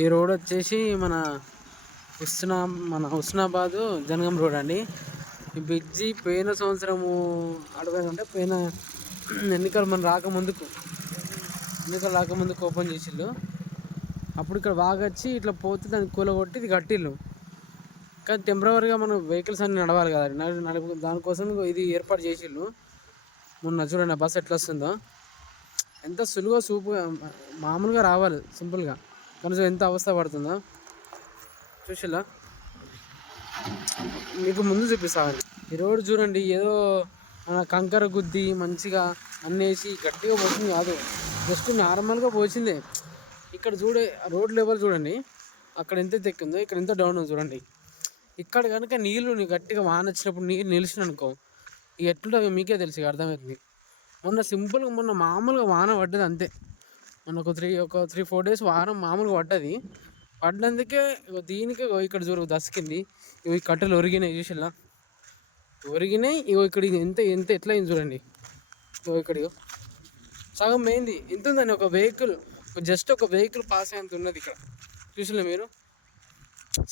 ఈ రోడ్ వచ్చేసి హుస్నా హుస్నాబాద్ జనగాం రోడ్ అండి. ఈ బ్రిడ్జి పోయిన సంవత్సరము అడగంటే పోయిన ఎన్నికలు రాకముందుకు ఓపెన్ చేసిళ్ళు. అప్పుడు ఇక్కడ బాగా వచ్చి ఇట్లా పోతే దాన్ని కూలగొట్టి ఇది కట్టిళ్ళు. కానీ టెంపరీగా మనం వెహికల్స్ అన్ని నడవాలి కదా, దానికోసం ఇది ఏర్పాటు చేసిళ్ళు. మొన్న చూడండి బస్సు ఎట్లా వస్తుందో, ఎంత సులువుగా మామూలుగా రావాలి సింపుల్గా, కనీసం ఎంత అవస్థ పడుతుందో చూసిలా. మీకు ముందు చూపిస్తాను. ఈ రోడ్డు చూడండి, ఏదో కంకర గుద్ది మంచిగా అన్నేసి గట్టిగా పోసింది కాదు, జస్ట్ నార్మల్గా పోసిందే. ఇక్కడ రోడ్ లెవెల్ చూడండి, అక్కడ ఎంత ఎక్కిందో ఇక్కడ ఎంత డౌన్ ఉందో చూడండి. ఇక్కడ కనుక నీళ్ళు గట్టిగా వాన వచ్చినప్పుడు నీళ్ళు నిలిచిన అనుకో, ఇక ఎట్లుంటుంది మీకే తెలిసి అర్థమవుతుంది. మొన్న మామూలుగా వాన పడ్డది అంతే. మొన్న ఒక 3-4 డేస్ వారం మామూలుగా పడ్డందుకే దీనికే ఇక్కడ చూడు దసికింది. ఈ కట్టెలు ఒరిగినాయి చూసిలా, ఒరిగినాయి. ఇక్కడ ఎంత ఎట్లా అయింది చూడండి. ఇక్కడ సగం పోయింది. ఎంత ఉందని ఒక వెహికల్ పాస్ అయ్యేంత ఉన్నది ఇక్కడ చూసినా మీరు.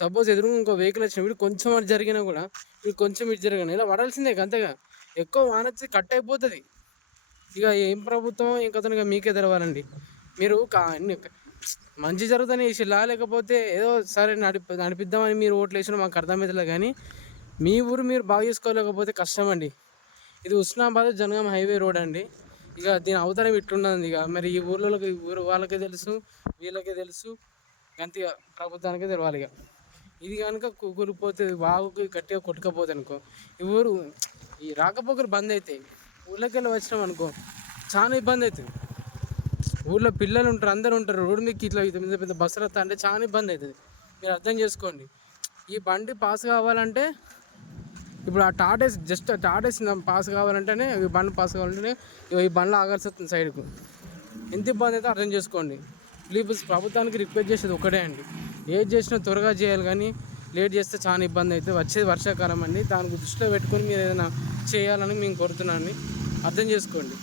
సపోజ్ ఎదురు ఇంకో వెహికల్ వచ్చినప్పుడు కొంచెం అటు జరిగినా కూడా ఇప్పుడు కొంచెం ఇటు జరిగినా ఇలా పడాల్సిందే. అంతేగా ఎక్కువ వాన వచ్చి కట్ అయిపోతుంది. ఇక ఏం ప్రభుత్వం ఏం కథనుగా మీకే తెలవాలండి. మీరు మంచి జరుగుతుందని వేసిలా, లేకపోతే ఏదో సరే నడిపిద్దామని మీరు ఓట్లు వేసినా మాకు అర్థమవుతుందిలే. కానీ మీ ఊరు మీరు బాగా చేసుకోలేకపోతే కష్టం అండి. ఇది హుస్నాబాద్ జనగాం హైవే రోడ్ అండి. ఇక దీని అవతరం ఇట్లున్నది. ఇక మరి ఈ ఊరు వాళ్ళకే తెలుసు, వీళ్ళకే తెలుసు, గంతిగా ప్రభుత్వానికే తెలవాలి. ఇక ఇది కనుక కూలిపోతే వాగుకి గట్టిగా కొట్టుకపోతే అనుకో, ఈ రాకపోకలు బంద్ అవుతాయి. ఊళ్ళోకి వెళ్ళి వచ్చినాం అనుకో చాలా ఇబ్బంది అవుతుంది. ఊళ్ళో పిల్లలు ఉంటారు, అందరూ ఉంటారు. రోడ్డు మీకు ఇట్లా పెద్ద బస్సులు వస్తా అంటే చాలా ఇబ్బంది అవుతుంది. మీరు అర్థం చేసుకోండి. ఈ బండి పాస్ కావాలంటే ఇప్పుడు ఆ టాటేస్ పాస్ కావాలంటేనే, ఈ బండి పాస్ కావాలంటేనే ఈ బండ్లో ఆగాల్సి వస్తుంది సైడ్కు. ఎంత ఇబ్బంది అయితే అర్థం చేసుకోండి. ప్లీజ్ ప్రభుత్వానికి రిక్వెస్ట్ చేసేది ఒకటే అండి, ఏది చేసినా త్వరగా చేయాలి. కానీ లేట్ చేస్తే చాలా ఇబ్బంది అయితే. వచ్చేది వర్షాకాలం అండి, దానికి దృష్టిలో పెట్టుకొని మీరు ఏదైనా చేయాలని మేము కోరుతున్నాను. అర్థం చేసుకోండి.